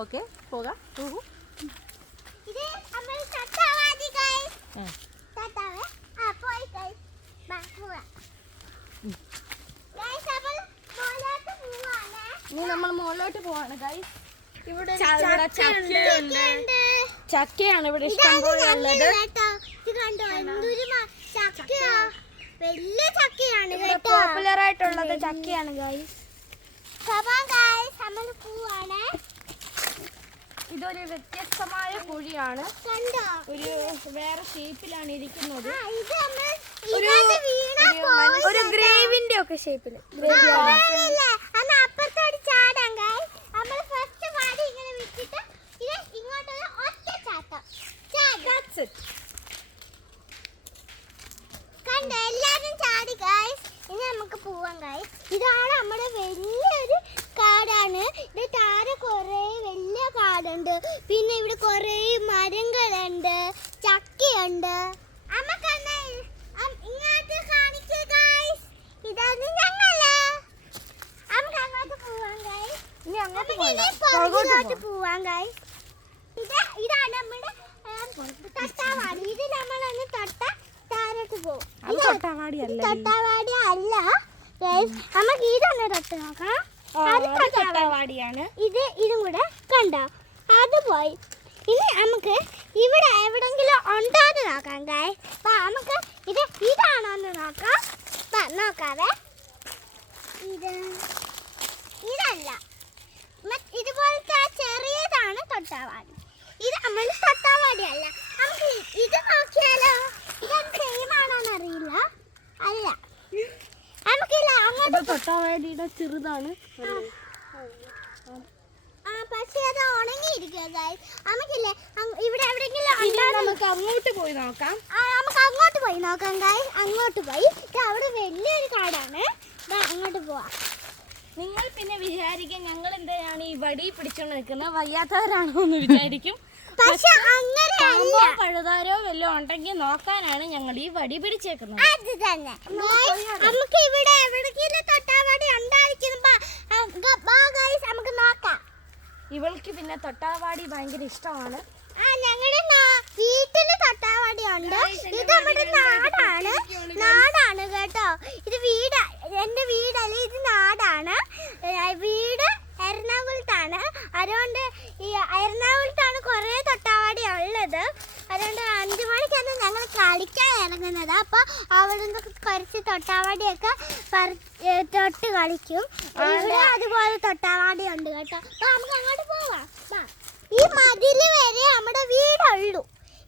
Okay പോകാം. ഊഹു. നമ്മൾ മുകളിലോട്ട് പോവാണ്. ഇനി നമ്മൾ മുകളിലോട്ട് പോവാണ് ഗൈസ് ഇവിടെ ചക്കയുണ്ട്. ചക്കയാണ് ഇവിടെ ഇഷ്ടം പോലെ ഉള്ളത്. വലിയ ചക്കയാണ് ഇവിടെ പോപ്പുലർ ആയിട്ടുള്ളത് ചക്കയാണ് ഗൈസ് ഗൈസ് നമ്മൾ പോവാണ്. ഇതൊരു വ്യത്യസ്തമായ കുഴിയാണ്. ഒരു വേറെ ഷേപ്പിലാണ് ഇരിക്കുന്നത്. ഒരു-. ഗ്രേവിന്റെ ഒക്കെ ഷേപ്പിൽ എല്ലാരും ചാടി guys. ഇനി നമുക്ക് പോവാം guys. ഇതാണ് നമ്മുടെ വലിയൊരു കാടാണ് ഇത് താഴെ കുറേ വലിയ കാടുണ്ട് പിന്നെ ഇവിടെ കുറേ മരങ്ങളുണ്ട് ചക്കയുണ്ട് നമുക്കെന്നാ അം- ഇങ്ങോട്ട് കാണിക്കേ guys. ഇതാണ് ഞങ്ങൾ നമുക്ക് അങ്ങോട്ട് പോവാം guys. ഇനി അങ്ങോട്ട് നമുക്ക് ഇനി പോകണ്ട പുറകിലോട്ട് പോവാം guys. ഇത് ഇതാണ് നമ്മുടെ ഏം, തട്ടാവാടി. അല്ല തൊട്ടാവാടി അല്ല guys. നമുക്ക് ഇതൊന്ന് തൊട്ട് നോക്കാം അത് തൊട്ടാവാടിയാണ്. ഇത് ഇതും കൂടെ കണ്ടോ? അത് പോയി ഇനി നമുക്ക് ഇവിടെ എവിടെങ്കിലും ഉണ്ടോ എന്ന് നോക്കാം കായ് അപ്പൊ നമുക്ക് ഇത് ഇതാണോ എന്ന് നോക്കാം. ദാ നോക്കാവേ. ഇത് ഇതല്ല. ഇതുപോലത്തെ ചെറിയതാണ് തൊട്ടാവാടി. ഇത് നമ്മൾ തൊട്ടാവാടി അല്ല നമുക്ക് ഇത് നോക്കിയാലോ? ഇതൊരു സെയിം ആണോന്ന് അറിയില്ല. അല്ല. നമുക്കില്ല അങ്ങോട്ട് തൊട്ടാവാടിയുടെ ചെറുതാണ് ആ പക്ഷേ അത് ഉണങ്ങിയിരിക്കുക ഗൈസ് നമുക്കില്ലേ ഇവിടെ എവിടെയെങ്കിലും നമുക്ക് അങ്ങോട്ട് പോയി നോക്കാം. നമുക്ക് അങ്ങോട്ട് പോയി നോക്കാം ഗൈസ് അങ്ങോട്ട് പോയി. ഇത് അവിടെ വലിയൊരു കാടാണ്. അങ്ങോട്ട് പോവാം. നിങ്ങൾ പിന്നെ വിചാരിക്കും ഞങ്ങൾ എന്താണ് ഈ വടി പിടിച്ചോണ്ട് നിൽക്കുന്നത്? വയ്യാത്തവരാണോ എന്ന് വിചാരിക്കും. പക്ഷെ അങ്ങനെ പാമ്പോ പഴുതാരോ വല്ലതും ഉണ്ടെങ്കിൽ നോക്കാനാണ് ഞങ്ങൾ ഈ വടി പിടിച്ചേക്കുന്നത്. അത് തന്നെ. നമുക്ക് ഇവിടെ എവിടെയെങ്കിലും ഗ- ബാ ഗൈസ് നമുക്ക് നോക്കാം. ഇവൾക്ക് പിന്നെ തൊട്ടാവാടി ഭയങ്കര ഇഷ്ടമാണ്. ആ ഞങ്ങളുടെ വീട്ടിൽ തൊട്ടാവാടി ഉണ്ട് ഇത് നമ്മുടെ നാടാണ്. നാടാണ് കേട്ടോ. ഇത് വീട് എന്റെ വീടല്ല ഇത് നാടാണ്. വീട് എറണാകുളത്താണ്. അതുകൊണ്ട് ഈ എറണാകുളത്താണ് കുറേ തൊട്ടാവാടി ഉള്ളത്. അതുകൊണ്ട് അഞ്ചു മണിക്കാണ് ഞങ്ങൾ കളിക്കാൻ ഇറങ്ങുന്നത്. അപ്പോൾ അവിടെ നിന്ന് കുറച്ച് തൊട്ടാവാടിയൊക്കെ തൊട്ട് കളിക്കും. ഇവിടെ അതുപോലെ തൊട്ടാവാടി ഉണ്ട് കേട്ടോ. അപ്പൊ നമുക്ക് അങ്ങോട്ട് പോവാം. ഈ മതിൽ വരെ നമ്മുടെ വീടുള്ളൂ.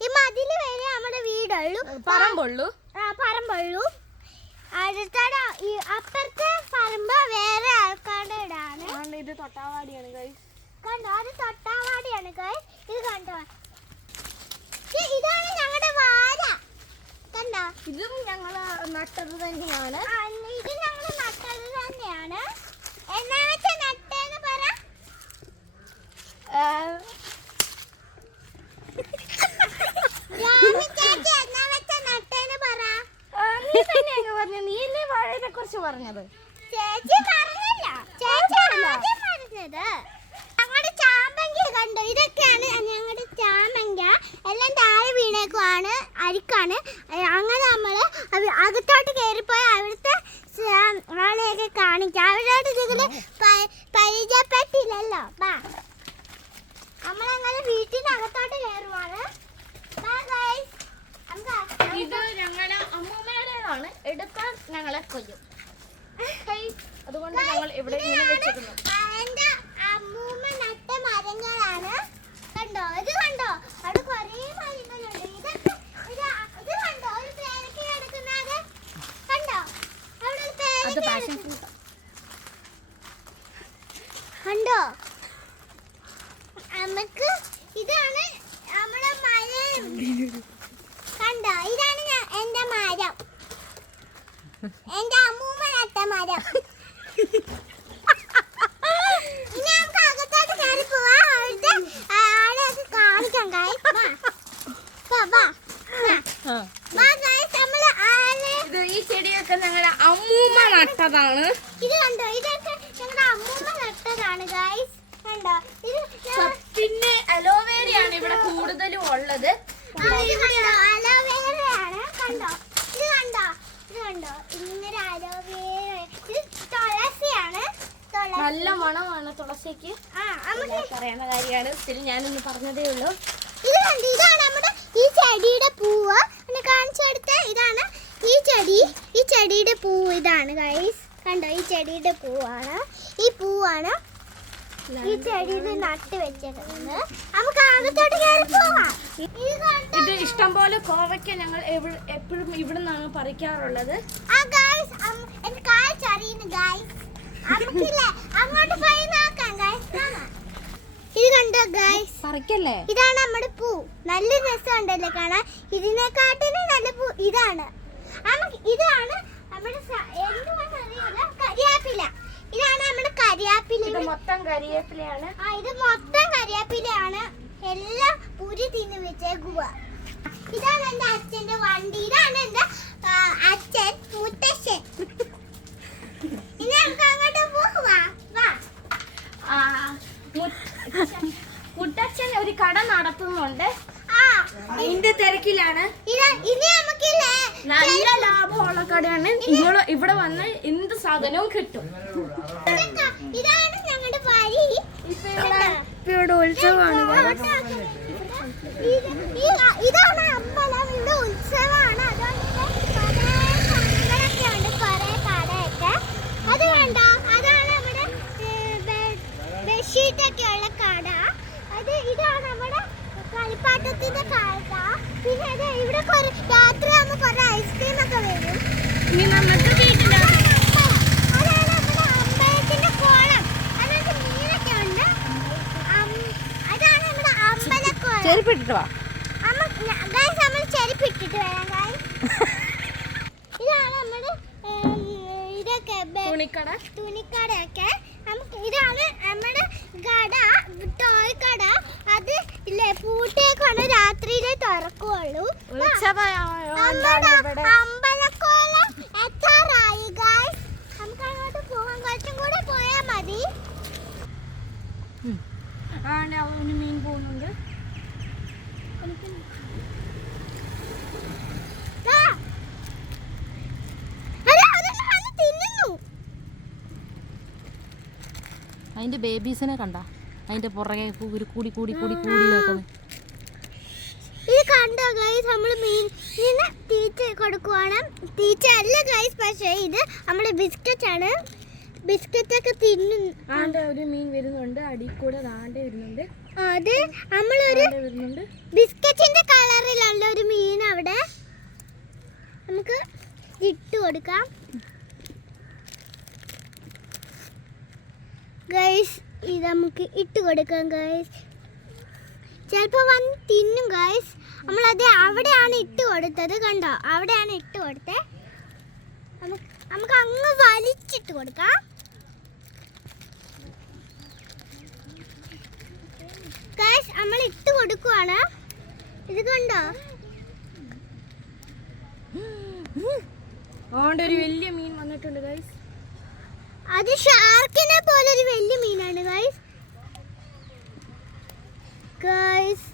ഈ മതിൽ വരെ നമ്മുടെ വീടുള്ളൂ. പറമ്പുള്ളൂ? ആ, പറമ്പുള്ളൂ. അടുത്തടെ ഈ അപ്പുറത്തെ പറമ്പ് വേറെ ആൾക്കാരുടെ ഇടാണ്. ഇത് തൊട്ടാവാടിയാണ് കണ്ടോ അത് തൊട്ടാവാടിയാണ് guys. ഇത് കണ്ടോ ഇത് ഇതാണ് ഞങ്ങളുടെ വാര കണ്ടോ ഇതും ഞങ്ങൾ നട്ടത് തന്നെയാണ്. ഇത് ഞങ്ങൾ നട്ടത് തന്നെയാണ്. എന്നാ വെച്ചാ നട്ടേന്ന് പറ. കുറിച്ച് പറഞ്ഞത്? ചേച്ചി പറഞ്ഞില്ല. ചേച്ചി ആദ്യം പറഞ്ഞത് ഞങ്ങളുടെ ചാമ്പങ്ക കണ്ടോ? ഇതൊക്കെയാണ് ഞങ്ങളുടെ ചാമ്പങ്ക. എല്ലാം താഴെ വീണേക്കുവാണ് അരിക്കാണ്. അങ്ങനെ നമ്മൾ അകത്തോട്ട് കയറിപ്പോയ അവിടുത്തെ ആളെയൊക്കെ കാണിക്കാം. അവരോട് ഇതിൽ പരിചയപ്പെട്ടില്ലല്ലോ. ബാ നമ്മളങ്ങനെ വീട്ടിനകത്തോട്ട് കയറുവാണ് ബാ guys. നമുക്ക് ഇത് ഞങ്ങളുടെ അമ്മൂമ്മയുടേതാണ്. എടുക്കാൻ ഞങ്ങളെ കൊല്ലും അതുകൊണ്ട് ഞങ്ങൾ ഇവിടെ ഇങ്ങനെ വെച്ചിരുന്നു എന്റെ അമ്മൂമ്മ നട്ട മരങ്ങളാണ് കണ്ടോ ഇത് കണ്ടോ അവിടെ കുറേ മരങ്ങളുണ്ട് ഇതൊക്കെ ഇത് ഇത് കണ്ടോ ഒരു പേരക്ക കിടക്കുന്നത് കണ്ടോ അവിടെ ഒരു പേരക്ക അത് പാഷൻ കിടക്കുന്നു. കണ്ടോ നമുക്ക് ഇതാണ് നമ്മുടെ മരം. കണ്ടോ? ഇതാണ് ഞാൻ- എന്റെ മരം. എന്റെ അമ്മൂമ്മ നട്ട മരം ഈ ചെടിയൊക്കെ ഞങ്ങളുടെ അമ്മൂമ്മ നട്ടതാണ്. ഇത് കണ്ടോ? ഇതൊക്കെ ഞങ്ങളുടെ അമ്മൂമ്മ നട്ടതാണ് ഗായ്സ് കണ്ടോ? പിന്നെ അലോവേരയാണ് ഇവിടെ കൂടുതലും ഉള്ളത്. നല്ല മണമാണ് തുളസിക്ക്. പറയുന്ന കാര്യമാണ്. സ്റ്റിൽ ഞാനൊന്ന് പറഞ്ഞതേ ഉള്ളൂ. ഇത് കണ്ടോ? ഇതാണ് നമ്മുടെ ഈ ചെടിയുടെ പൂവ്. ഒന്ന് കാണിച്ചു കൊടുത്ത. ഇതാണ് ഈ ചെടി. ഈ ചെടിയുടെ പൂവ് ഇതാണ് ഗൈസ് കണ്ടോ? ഈ ചെടിയുടെ പൂവാണ്. ഈ പൂവാണ് ഈ ചെടിയിൽ നട്ട് വെച്ചിട്ടുണ്ട് നമുക്ക് അകത്തോട്ട് കയറി പോവാം. ഇത് ഇഷ്ടം പോലെ കോവയ്ക്ക ഞങ്ങൾ എപ്പോഴും ഇവിടെ നിന്നാണ് പറിക്കാറുള്ളത് ഇത് കണ്ടോ ഗൈസ് പറിക്കല്ലേ? ഇതാണ് നമ്മുടെ പൂ. നല്ല രസമുണ്ടല്ലേ കാണാൻ? ഇതിനെക്കാട്ടിന് നല്ല പൂ ഇതാണ്. ഇതാണ് നമ്മുടെ എന്തുകൊണ്ടറിയില്ല കരിയാപ്പില. ഇതാണ് നമ്മുടെ കരിയാപ്പില. ഇത് മൊത്തം കരിയാപ്പിലയാണ്. ആ ഇത് മൊത്തം കരിയാപ്പിലയാണ്. എല്ലാം പുരി തിന്ന് വെച്ചേക്കുക ഇതാണ് എന്റെ അച്ഛന്റെ വണ്ടി. ഇതാണ് എന്റെ അച്ഛൻ മുത്തശ്ശൻ ഇനി നമുക്ക് അങ്ങോട്ട് പോവാ. മുത്തച്ഛൻ ഒരു കട നടത്തുന്നുണ്ട്. ആ അതിന്റെ തിരക്കിലാണ്. ഇതാ ഇനി നമുക്കില്ലേ നല്ല ലാഭമുള്ള കടയാണ്. ഇവിടെ ഇവിടെ വന്ന് എന്ത് സാധനവും കിട്ടും. ഇപ്പൊ ഇവിടെ ഉത്സവമാണ് ഇതാണ് അമ്പലം. ഇവിടെ ഉത്സവമാണ്. അതുകൊണ്ട് കുറേ കടകളൊക്കെ ഉണ്ട് കുറേ കടയൊക്കെ. അത് കണ്ടോ അതാണ് നമ്മുടെ ബെഡ്ഷീറ്റ് ഒക്കെ ഉള്ള കട അത് ഇതാണ് നമ്മുടെ കളിപ്പാട്ടത്തിന്റെ കട പിന്നെ അത് ഇവിടെ കുറെ രാത്രി ആകുമ്പോൾ കുറെ ഐസ്ക്രീം ഒക്കെ വരും ഇനി നമുക്ക് വീട്ടിലാണ് അതാണ് നമ്മുടെ അമ്പലത്തിന്റെ കോളം അതിനകത്ത് മീനൊക്കെ ഉണ്ട് അം- അതാണ് നമ്മുടെ അമ്പലക്കോളം ചെരുപ്പിട്ടിട്ട് വാ. നമ്മൾ ചെരുപ്പിട്ടിട്ട് വരാം ഇതാണ് നമ്മുടെ ഇതൊക്കെ തുണിക്കട. തുണിക്കടയൊക്കെ. നമുക്ക് ഇതാണ് നമ്മുടെ കട ടോയ് കട. അത് ഇല്ലേ പൂട്ടേക്കാണ് രാത്രിയിലേ തുറക്കുള്ളൂ നമ്മുടെ അമ്പലക്കോലം എത്താറായി ഗൈസ് നമുക്ക് അങ്ങോട്ട് പോകാം കുറച്ചും കൂടെ പോയാൽ മതി. ആണ്ട് അവന് മീൻ പോകുന്നുണ്ട് ദാ. അതെ, അതെല്ലാം വന്ന് തിന്നുന്നു അതിന്റെ ബേബീസിനെ കണ്ട. അതിന്റെ പുറകെ കൂടി കൂടി കൂടി കൂടി നോക്കുന്നത് ഇത് കണ്ടോ ഗൈസ് നമ്മൾ മീനിന് തീറ്റ കൊടുക്കുവാണ്. തീറ്റ അല്ല ഗൈസ് പക്ഷേ ഇത് നമ്മുടെ ബിസ്ക്കറ്റ് ആണ്. ബിസ്ക്കറ്റ് ഒക്കെ തിന്നു ആണ്ട് ഒരു മീൻ വരുന്നുണ്ട് അടി കൂടെ ആണ്ട് വരുന്നുണ്ട്. അത് നമ്മളൊരു ബിസ്ക്കറ്റിന്റെ കളറിലുള്ള ഒരു മീൻ അവിടെ നമുക്ക് ഇട്ട് കൊടുക്കാം. ഗൈസ് ഇത് നമുക്ക് ഇട്ട് കൊടുക്കാം ഗൈസ് ചിലപ്പോൾ വന്ന് തിന്നും ഗൈസ് നമ്മളത് അവിടെയാണ് ഇട്ട് കൊടുത്തത് കണ്ടോ? അവിടെയാണ് ഇട്ട് കൊടുത്തത് നമുക്ക് നമുക്ക് അങ്ങ് വലിച്ചിട്ട് കൊടുക്കാം. ഗൈസ് നമ്മൾ ഇട്ട് കൊടുക്കുവാണ്. ഇത് കണ്ടോ? ഒരു വലിയ മീൻ വന്നിട്ടുണ്ട് ഗൈസ് അത് ഷാർക്കിനെ പോലെ ഒരു വലിയ മീനാണ് ഗൈസ് ഗൈസ്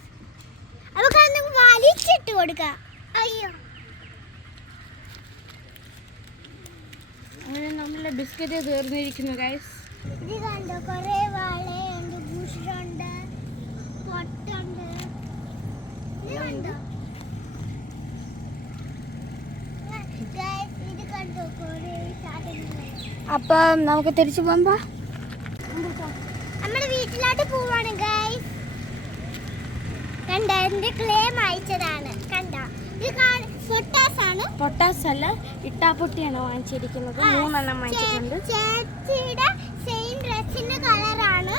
നമുക്ക് അന്ന് വലിച്ചിട്ട് കൊടുക്ക. അയ്യോ. അങ്ങനെ നമ്മളെ ബിസ്ക്കറ്റ് തീർന്നിരിക്കുന്നു ഗൈസ് ഇത് കണ്ടോ? കുറേ വാഴയുണ്ട് ബുഷുണ്ട് പൊട്ടുണ്ട്. ഇത് കണ്ടോ? ഗൈസ് ഇത് കണ്ടോ? കുറേ സാധനങ്ങൾ. അപ്പം നമുക്ക് തിരിച്ചു പോകുമ്പോ നമ്മുടെ വീട്ടിലോട്ട് പോവാണ് കണ്ട എന്റെ ക്ലെയിം അയച്ചതാണ്. കണ്ട? ഇത് പൊട്ടാസ് ആണ്. പൊട്ടാസ് അല്ല ഇട്ടാപ്പൊട്ടിയാണ് വാങ്ങിച്ചിരിക്കുന്നത്. മൂന്നെണ്ണം വാങ്ങിച്ചിട്ടുണ്ട്. ചേച്ചിയുടെ സെയിം ഡ്രസ്സിന്റെ കളറാണ്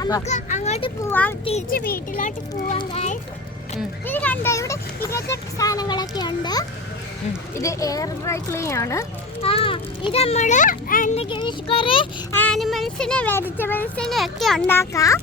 നമുക്ക് അങ്ങോട്ട് പോവാം. തിരിച്ച് വീട്ടിലോട്ട് പോവാം ഗൈസ് ഇത് കണ്ടോ ഇവിടെ ഇങ്ങനത്തെ സാധനങ്ങളൊക്കെ ഉണ്ട്. ഇത് എയർ ഡ്രൈ ക്ലേ ആണ്. ഇത് നമ്മൾ എന്തെങ്കിലും കുറെ ആനിമൽസിനെ വെജിറ്റബിൾസിനെ ഒക്കെ ഉണ്ടാക്കാം.